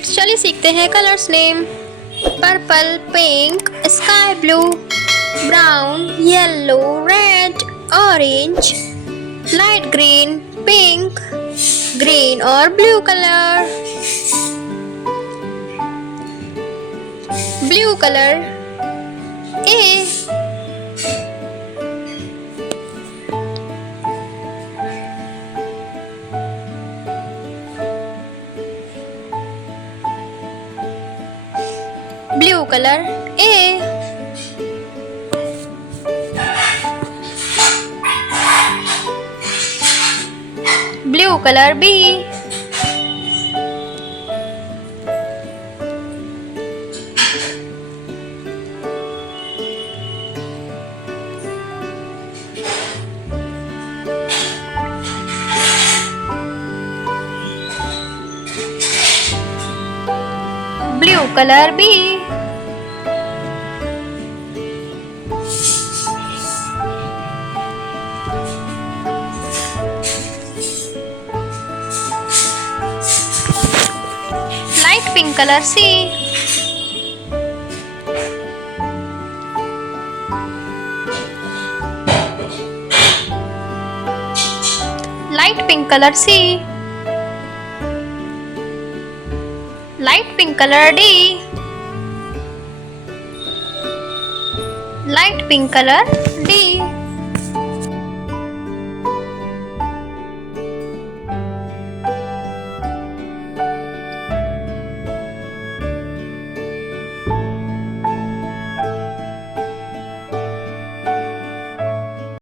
Kids चलिए सीखते हैं colours name. Purple, pink, sky blue, brown, yellow, red, orange, light green, pink, green और blue colour. Blue colour A, blue colour A, blue colour B, blue colour B, light pink colour C, light pink colour C, light pink colour D, light pink colour D.